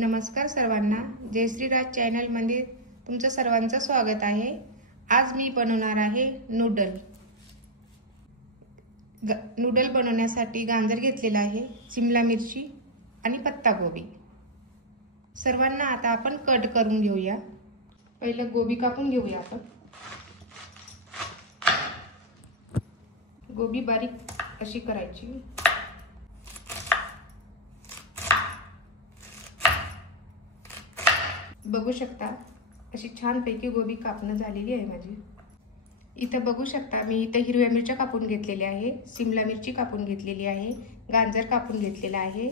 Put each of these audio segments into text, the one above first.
नमस्कार सर्वांना, जय श्रीराज चॅनलमध्ये तुमचं सर्वांचं स्वागत आहे। आज मी बनवणार आहे नूडल। नूडल बनवण्यासाठी गाजर घेतलेला आहे, शिमला मिरची आणि पत्ता गोबी। सर्वांना आता आपण कट करून घेऊया। पहिले गोबी कापून घेऊया आपण। गोबी बारीक अशी करायची। बघू शकता अशी छान पैकी गोबी कापणं झालेली आहे माझी। इथं बघू शकता मी इथं हिरव्या मिरच्या कापून घेतलेल्या आहे, शिमला मिरची कापून घेतलेली आहे, गाजर कापून घेतलेला आहे,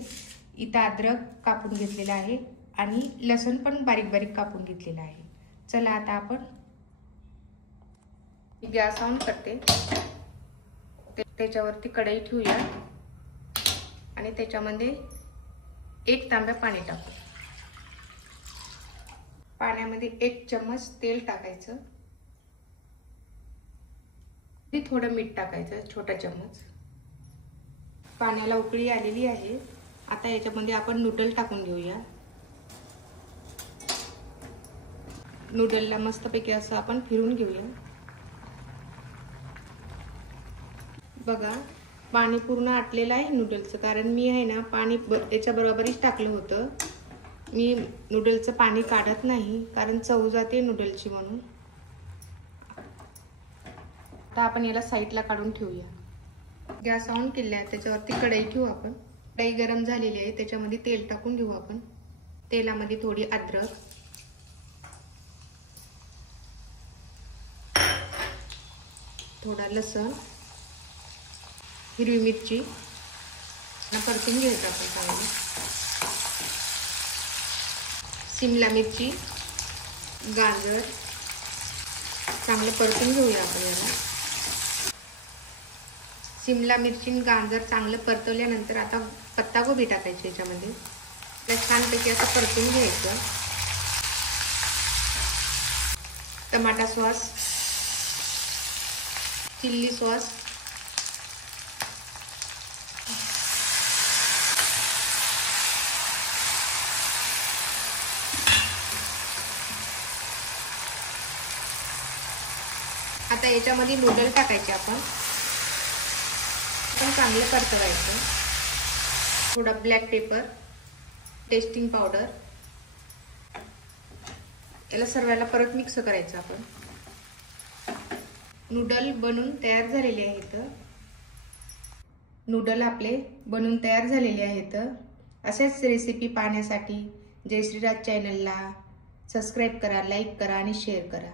इथं अद्रक कापून घेतलेला आहे आणि लसूण पण बारीक बारीक कापून घेतलेला आहे। चला आता आपण गॅस ऑन करते, त्याच्यावरती कढई ठेवूया आणि त्याच्यामध्ये 1 तांब्या पाणी टाकू। पाण्यामध्ये 1 चम्मच तेल टाकायचं, थोडं मीठ टाकायचं, छोटा चम्मच। पाण्याला उकळी आलेली आहे, आता याच्यामध्ये आपण नूडल टाकून घेऊया। नूडलला मस्तपैकी असं आपण फिरून घेऊया। बघा पाणी पूर्ण आटलेलं आहे नूडलचं, कारण मी आहे ना पाणी याच्या बरोबरीच टाकलं होतं। मी नूडलचं पाणी काढत नाही, कारण चव जाते नूडलची म्हणून। आता आपण याला साईडला काढून ठेवूया। गॅस ऑन केला आहे, त्याच्यावरती कढई ठेवू आपण। कढई गरम झालेली आहे, त्याच्यामध्ये तेल टाकून घेऊ आपण। तेलामध्ये थोडी अद्रक, थोडा लसूण, हिरवी मिरची परतून घ्यायचं आपण चांगली। शिमला मिरची, गाजर चांगलं परतून घेऊया आपण याला। शिमला मिरची आणि गाजर चांगलं परतवल्यानंतर आता पत्ता गोबी टाकायची याच्यामध्ये। छानपैकी असं परतून घ्यायचं। टमाटा सॉस, चिल्ली सॉस, आता याच्यामध्ये नूडल टाकायचे आपण चांगलं परतवायचं। थोडा ब्लॅक पेपर, टेस्टिंग पावडर, याला सर्वाला परत मिक्स करायचं आपण। नूडल बनून तयार झालेले आहेत। नूडल आपले बनून तयार झालेले आहेत। असेच रेसिपी पाहण्यासाठी जय श्रीराज चॅनलला सबस्क्राइब करा, लाईक करा आणि शेअर करा।